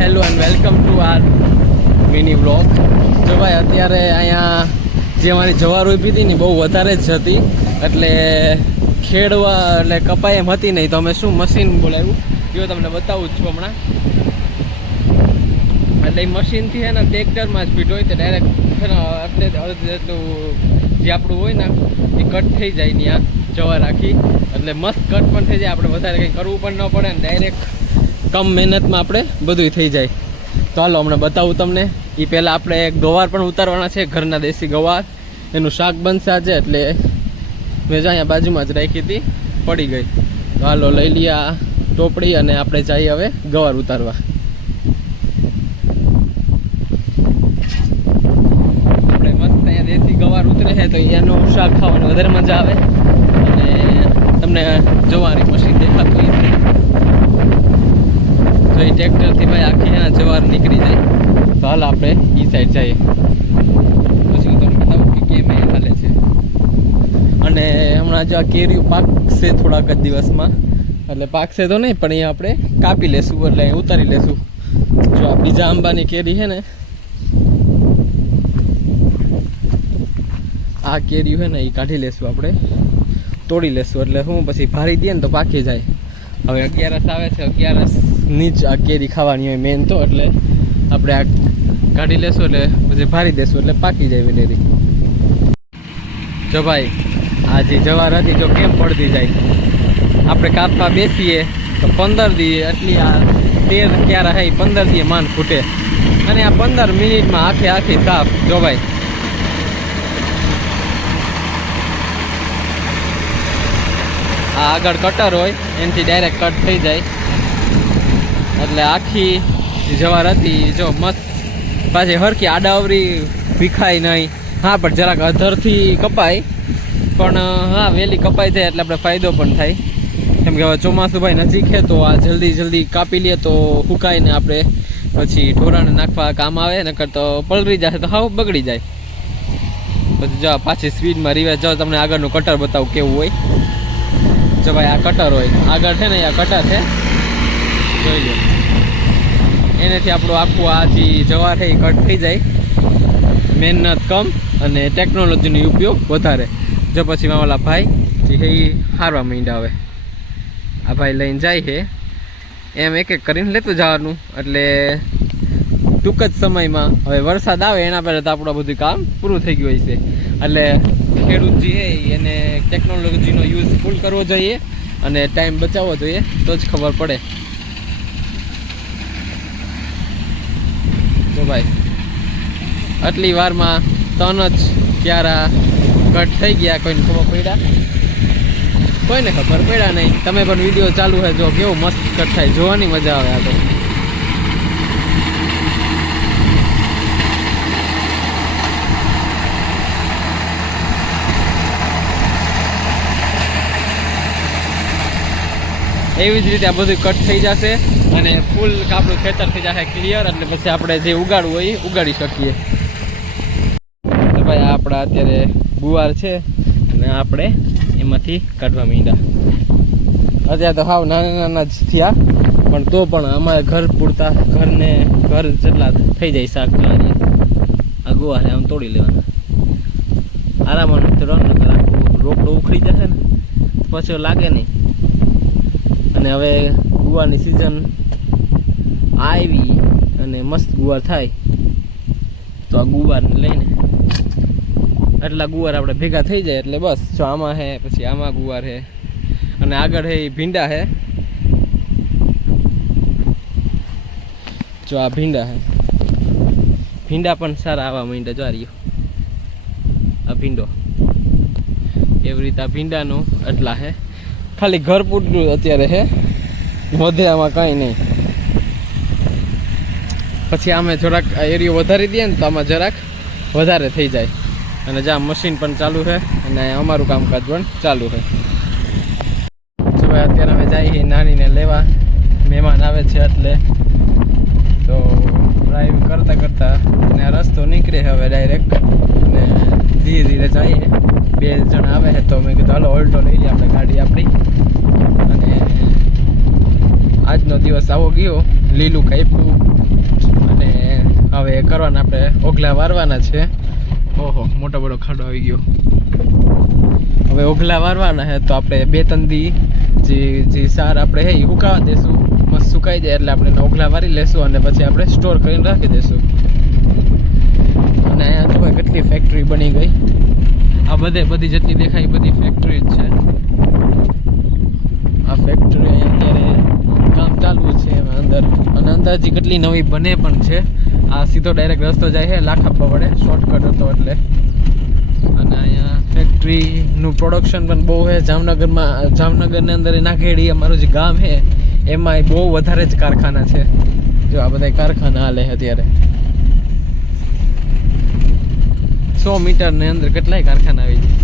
Hello and welcome to our mini vlog. જો ભાઈ અત્યારે અહીંયા જે અમારી જવાર ઊભી હતી ને બહુ વધારે જ હતી, એટલે ખેડવા એટલે કપાઈ એમ હતી નહીં, તો અમે શું મશીન બોલાવ્યું જો તમને બતાવું જ છું હમણાં. એટલે એ મશીનથી છે ને ટ્રેક્ટરમાં જ ફિટ હોય તો ડાયરેક્ટ એટલું જે આપણું હોય ને એ કટ થઈ જાય ત્યાં જવાર રાખી, એટલે મસ્ત કટ પણ થઈ જાય, આપણે વધારે કંઈ કરવું પણ ન પડે ને ડાયરેક્ટ કમ મહેનતમાં આપણે બધું થઈ જાય. તો હાલો હમણાં બતાવું તમને. એ પહેલાં આપણે ગવાર પણ ઉતારવાના છે, ઘરના દેશી ગવાર, એનું શાક બનશે આજે, એટલે મેં જો અહીંયા બાજુમાં જ રાખી હતી, પડી ગઈ. તો હાલો લઈ લઈએ આ ટોપડી અને આપણે જઈએ હવે ગવાર ઉતારવા. આપણે મસ્ત અહીંયા દેશી ગવાર ઉતરે છે તો એનું શાક ખાવાની વધારે મજા આવે, અને તમને જવાની મશીન દેખાતું હોય તો એ ટ્રેક્ટરથી ભાઈ આખી એના જવાર નીકળી જાય. તો હાલ આપણે એ સાઈડ જઈએ, પછી હું તમને બતાવું કે કેમ એ હાલે છે. અને હમણાં જો આ કેરીઓ પાકશે થોડાક જ દિવસમાં, એટલે પાકશે તો નહીં પણ અહીંયા આપણે કાપી લેશું, એટલે ઉતારી લેશું. જો આ બીજા આંબાની કેરી છે ને, આ કેરી છે ને એ કાઢી લેશું, આપણે તોડી લેશું, એટલે શું પછી ભારી દઈએ ને તો પાકી જાય. હવે 11 આવે છે, 11ની જ આ કેરી ખાવાની હોય મેન તો, એટલે આપણે આ કાઢી લેશું એટલે પછી ભારી દેશું એટલે પાકી જાય વેલેરી. જો ભાઈ આ જે જવાર હતી જો કેમ પડતી જાય, આપણે કાપવા બેસીએ તો 15 દી એટલી, આ 13 ક્યારે હે 15 દી માંડ ફૂટે, અને આ 15 મિનિટમાં આખી સાફ. જો ભાઈ આ આગળ કટર હોય એનાથી ડાયરેક્ટ કટ થઈ જાય, એટલે આખી જવાર હતી જો મસ્ત પાછી હરખી આડાવરી ભીખાય નહીં. હા પણ જરાક અધરથી કપાય, પણ હા વહેલી કપાઈ જાય એટલે આપણે ફાયદો પણ થાય, કેમ કે હવે ચોમાસું ભાઈ નજીક છે, તો આ જલ્દી કાપી લઈએ તો સુકાય ને આપણે પછી ઢોરાને નાખવા કામ આવે, નકર તો પલળી જાય તો હાવ બગડી જાય. પછી જો પાછી સ્પીડમાં રિવાજ જાઓ, તમને આગળનું કટર બતાવું કેવું હોય. જો ભાઈ આ કટર હોય આગળ છે ને, આ કટર છે જોઈ લો, એનાથી આપણું આખું આ જે જવાર છે એ કટ થઈ જાય. મહેનત કમ અને ટેકનોલોજીનો ઉપયોગ વધારે. જો પછી મારા ભાઈ જે છે એ હારવા માંડ્યા, હવે આ ભાઈ લઈને જાય છે, એમ એક કરીને લેતું જવાનું, એટલે ટૂંક જ સમયમાં હવે વરસાદ આવે એના પહેલાં તો આપણું બધું કામ પૂરું થઈ ગયું હોય છે. એટલે ખેડૂત જે છે એને ટેકનોલોજીનો યુઝ ફૂલ કરવો જોઈએ અને ટાઈમ બચાવવો જોઈએ, તો જ ખબર પડે. જો ભાઈ આટલી વારમાં 3 જ ક્યારા કટ થઈ ગયા, કોઈને ખબર પડ્યા? કોઈને ખબર પડ્યા નહીં. તમે પણ વિડીયો ચાલુ છે જો કેવો મસ્ત કટ થાય, જોવાની મજા આવે. આ તો એવી જ રીતે આ બધું કટ થઈ જશે અને ફૂલ આપણું ખેતર થઈ જશે ક્લિયર, એટલે પછી આપણે જે ઉગાડવું હોય એ ઉગાડી શકીએ. તો ભાઈ આપણા અત્યારે ગુવાર છે અને આપણે એમાંથી કાઢવા માંડ્યા. અત્યારે તો હાવ નાના જ થયા, પણ તો પણ અમારે ઘર પૂરતા ઘર જેટલા થઈ જાય શાક. આ ગુવાર આમ તોડી લેવાના, આરામમાં રોકડો ઉખડી જશે ને પછી લાગે નહીં. અને હવે ગુવારની સિઝન આવી અને મસ્ત ગુવાર થાય, તો આ ગુવારને લઈને એટલા ગુવાર આપણે ભેગા થઈ જાય એટલે બસ. જો આમાં છે, પછી આમાં ગુવાર છે, અને આગળ છે એ ભીંડા છે. જો આ ભીંડા છે, ભીંડા પણ સારા આવા માંડ્યા. જો આ રહ્યો આ ભીંડો, એવી રીતે આ ભીંડાનું એટલા છે. ખાલી ઘર પૂરતું અત્યારે છે, વધે આમાં કાંઈ નહીં. પછી આમે જરાક એરિયો વધારી દઈએ ને તો આમાં જરાક વધારે થઈ જાય. અને જ્યાં મશીન પણ ચાલુ છે અને અમારું કામકાજ પણ ચાલુ છે. જો ભાઈ અત્યારે અમે જઈએ નાનીને લેવા, મહેમાન આવે છે એટલે, તો ડ્રાઈવ કરતાં અને આ રસ્તો નીકળે હવે ડાયરેક્ટ, અને ધીરે જઈએ. 2 જણા આવે છે તો મેં કીધું હાલો ઓલ્ટો લઈ લઈએ આપણે ગાડી આપણી. અને આજનો દિવસ આવો ગયો, લીલું કાપ્યું હવે કરવાના આપણે ઓગલા વારવાના છે. ઓહો મોટો બડો ખાડો આવી ગયો. હવે ઓગલા વારવાના છે તો આપણે 2-3 દી જે સાર આપણે હે એ સુકાવા દેશું. મસ્ત સુકાઈ જાય એટલે આપણે ઓગલા વારી લેશું અને પછી આપણે સ્ટોર કરીને રાખી દઈશું. અને અહીંયા તો કેટલી ફેક્ટરી બની ગઈ. આ બધી જેટલી દેખાય એ બધી ફેક્ટરી જ છે. આ ફેક્ટરી અહીંયા અત્યારે કામ ચાલુ છે એમાં અંદર. અને અંદાજી કેટલી નવી બને પણ છે. આ સીધો ડાયરેક્ટ રસ્તો જાય છે લાખાપા વડે, શોર્ટકટ હતો એટલે. અને અહીંયા ફેક્ટરીનું પ્રોડક્શન પણ બહુ છે. જામનગરની અંદર નાઘેડી અમારું જે ગામ છે એમાં બહુ વધારે જ કારખાના છે. જો આ બધા કારખાના હાલે છે અત્યારે. 100 મીટરની અંદર કેટલાય કારખાના આવી જાય.